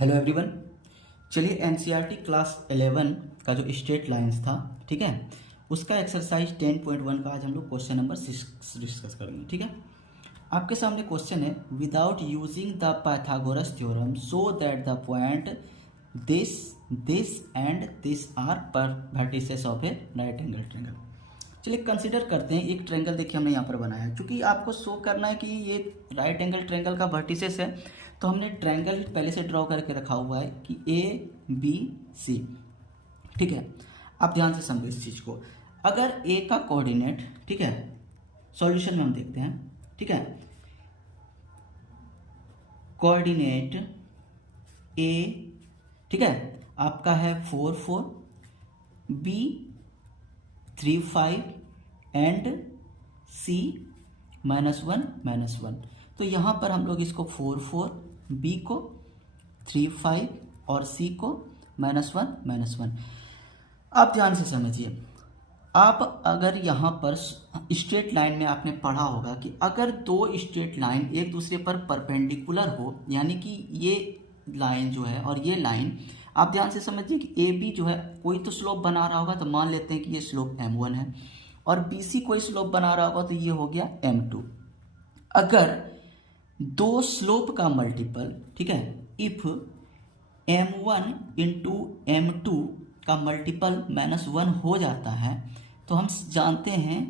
Hello everyone. चलिए NCERT class 11 का जो स्ट्रेट लाइंस था, ठीक है, उसका एक्सरसाइज 10.1 का आज हम लोग क्वेश्चन नंबर 6 डिस्कस करेंगे। ठीक है, आपके सामने क्वेश्चन है, without using the Pythagoras theorem so that the point this this and this are पर vertices of a right angle triangle. चलिए कंसिडर करते हैं, एक ट्रायंगल देखिए हमने यहाँ पर बनाया है। क्योंकि आपको शो करना है कि ये राइट एंगल ट्रायंगल का वर्टिसेस है, तो हमने ट्रायंगल पहले से ड्रॉ करके रखा हुआ है कि ए बी सी। ठीक है, आप ध्यान से समझो इस चीज़ को। अगर ए का कोऑर्डिनेट, ठीक है, सॉल्यूशन में हम देखते हैं, ठीक है, कोऑर्डिनेट ए, ठीक है, आपका है 4 4, बी 3 5 एंड सी -1 -1। तो यहाँ पर हम लोग इसको 4 4, बी को 3 5 और सी को -1 -1। आप ध्यान से समझिए, आप अगर यहाँ पर स्ट्रेट लाइन में आपने पढ़ा होगा कि अगर दो स्ट्रेट लाइन एक दूसरे पर परपेंडिकुलर हो, यानी कि ये लाइन जो है और ये लाइन, आप ध्यान से समझिए कि ए बी जो है कोई तो स्लोप बना रहा होगा, तो मान लेते हैं कि ये स्लोप m1 है, और बी सी कोई स्लोप बना रहा होगा तो ये हो गया m2। अगर दो स्लोप का मल्टीपल, ठीक है, इफ m1 इंटू m2 का मल्टीपल -1 हो जाता है, तो हम जानते हैं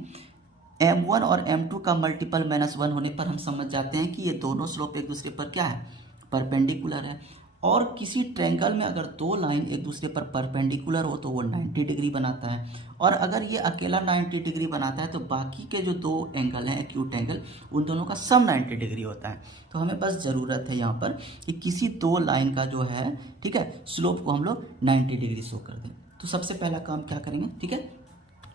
m1 और m2 का मल्टीपल -1 होने पर हम समझ जाते हैं कि ये दोनों स्लोप एक दूसरे पर क्या है, परपेंडिकुलर है। और किसी ट्रायंगल में अगर दो लाइन एक दूसरे पर परपेंडिकुलर हो तो वो 90 डिग्री बनाता है, और अगर ये अकेला 90 डिग्री बनाता है तो बाकी के जो दो एंगल हैं एक्यूट एंगल, उन दोनों का सम 90 डिग्री होता है। तो हमें बस ज़रूरत है यहाँ पर कि किसी दो लाइन का जो है, ठीक है, स्लोप को हम लोग 90 डिग्री शो कर दें। तो सबसे पहला काम क्या करेंगे, ठीक है,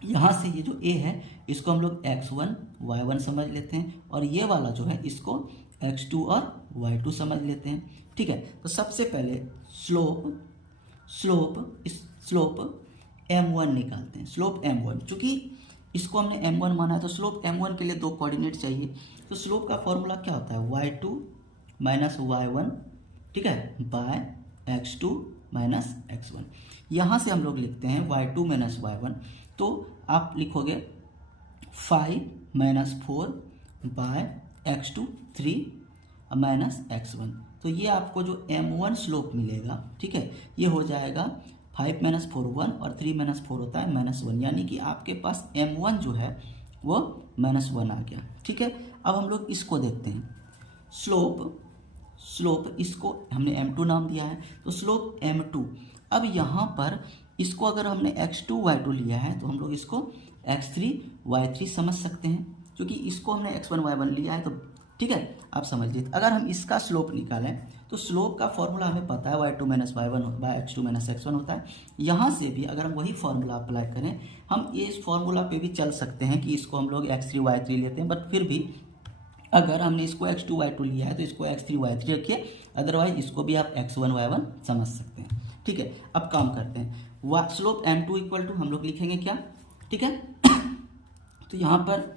यहाँ से ये जो a है इसको हम लोग x1 y1 समझ लेते हैं, और ये वाला जो है इसको x2 और y2 समझ लेते हैं। ठीक है, तो सबसे पहले स्लोप m1 निकालते हैं। स्लोप m1, चूंकि इसको हमने m1 माना है तो स्लोप m1 के लिए दो कोऑर्डिनेट चाहिए। तो स्लोप का फॉर्मूला क्या होता है, y2 माइनस y1, ठीक है, बाय x2 माइनस x1। यहाँ से हम लोग लिखते हैं y2 माइनस y1, तो आप लिखोगे 5 minus 4 bye x2 3 minus x1। तो ये आपको जो m1 स्लोप मिलेगा, ठीक है, ये हो जाएगा 5 माइनस 4 1 और 3 माइनस 4 होता है -1, यानी कि आपके पास m1 जो है वो -1 आ गया। ठीक है, अब हम लोग इसको देखते हैं। स्लोप इसको हमने m2 नाम दिया है, तो स्लोप m2। अब यहाँ पर इसको अगर हमने x2 y2 लिया है तो हम लोग इसको x3 y3 समझ सकते हैं, क्योंकि इसको हमने x1 y1 लिया है। तो ठीक है, आप समझ लीजिए, अगर हम इसका स्लोप निकालें तो स्लोप का फॉर्मूला हमें पता है y2 minus y1 by x2 minus x1 होता है। यहाँ से भी अगर हम वही फॉर्मूला अप्लाई करें, हम इस फॉर्मूला पे भी चल सकते हैं कि इसको हम लोग x3 y3 लेते हैं, बट फिर भी अगर हमने इसको x2 y2 लिया है तो इसको x3 y3 रखिए, अदरवाइज इसको भी आप x1 y1 समझ सकते हैं। ठीक है, अब काम करते हैं। स्लोप m2 इक्वल टू हम लोग लिखेंगे क्या, ठीक है, तो यहाँ पर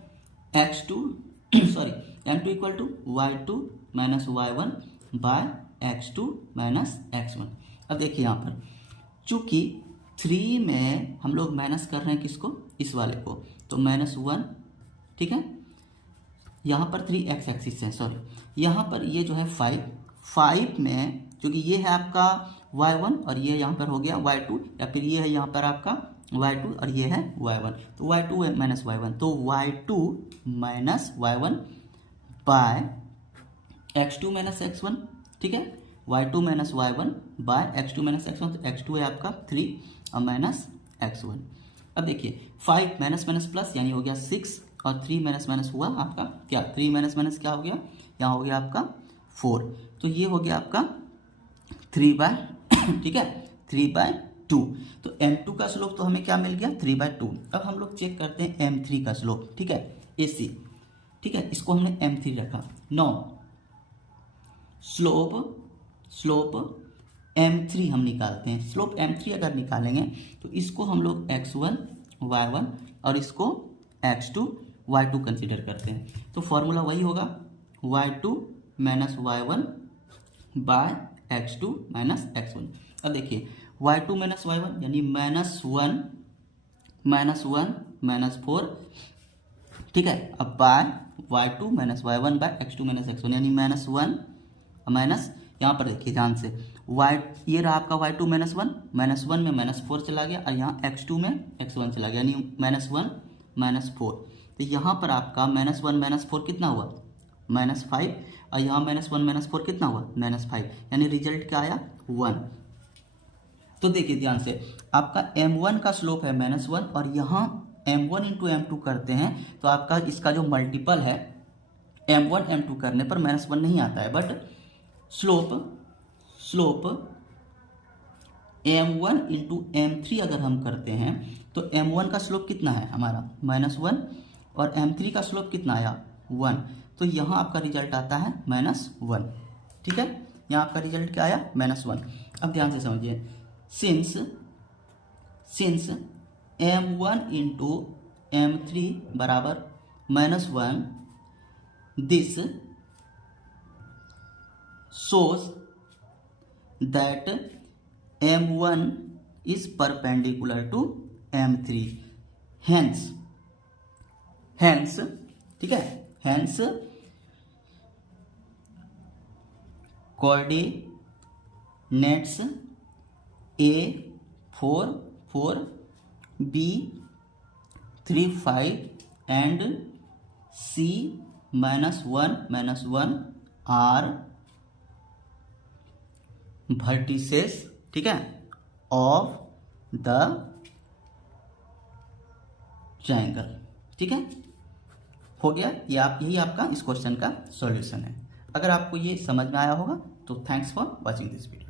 m2 equal to y2 minus y1 by x2 minus x1। अब देखिए यहाँ पर चूंकि 3 में हम लोग माइनस कर रहे हैं किसको, इस वाले को, तो -1, ठीक है, यहाँ पर 3 x एक्सिस है, सॉरी, यहाँ पर ये जो है 5 में, क्योंकि ये है आपका y1 और ये यहाँ पर हो गया y2, या फिर ये है यहाँ पर आपका y2 और ये है y1, तो y2 माइनस y1, तो y2 minus y1 by x2 minus x1, ठीक है, y2 minus y1 by x2 minus x1, तो x2 है आपका 3 और माइनस x1। अब देखिए 5 माइनस माइनस प्लस यानी हो गया 6, और 3 माइनस माइनस हुआ आपका क्या, 3 माइनस माइनस क्या हो गया, यहाँ हो गया आपका 4, तो ये हो गया आपका 3/, ठीक है, 3/2। तो m2 का स्लोप तो हमें क्या मिल गया, 3/2। अब हम लोग चेक करते हैं m3 का स्लोप, ठीक है, AC, ठीक है, इसको हमने m3 रखा। नो, स्लोप m3 हम निकालते हैं। स्लोप m3 अगर निकालेंगे तो इसको हम लोग x1 y1 और इसको x2 y2 कंसीडर करते हैं, तो फॉर्मूला वही होगा y2 minus y1 by x2 minus x1। अब देखिए y2 माइनस y1 यानी -1 -4, ठीक है। अब bye y2 minus y1 by x2 minus x1 यानी -1 माइनस, यहाँ पर देखिए ध्यान से y, ये रहा आपका y2 -1 में -4 चला गया और यहाँ x2 में x1 चला गया यानी -1 -4। तो यहाँ पर आपका -1 -4 कितना हुआ -5 और यहाँ -1 -4 कितना हुआ -5 यानी रिजल्ट क्या आया 1। तो देखिए ध्यान से आपका m1 का स्लोप है -1 और यहाँ m1 इंटू m2 करते हैं तो आपका इसका जो मल्टीपल है m1 m2 करने पर -1 नहीं आता है, but slope m1 into m3 अगर हम करते हैं तो m1 का स्लोप कितना है हमारा -1 और m3 का स्लोप कितना आया 1। तो यहाँ आपका रिजल्ट आता है -1, ठीक है। यहाँ आपका रिजल्ट क्या आया -1। अब ध्यान से समझिए, सिंस m1 इंटू m3 बराबर -1, this shows that m1 is perpendicular to m3, hence ठीक है, hence coordinates a 4 4 b 3 5 and c -1 are vertices, ठीक है, ऑफ द ट्रायंगल, ठीक है। हो गया ये, यही आपका इस क्वेश्चन का सॉल्यूशन है। अगर आपको ये समझ में आया होगा तो thanks for watching this video.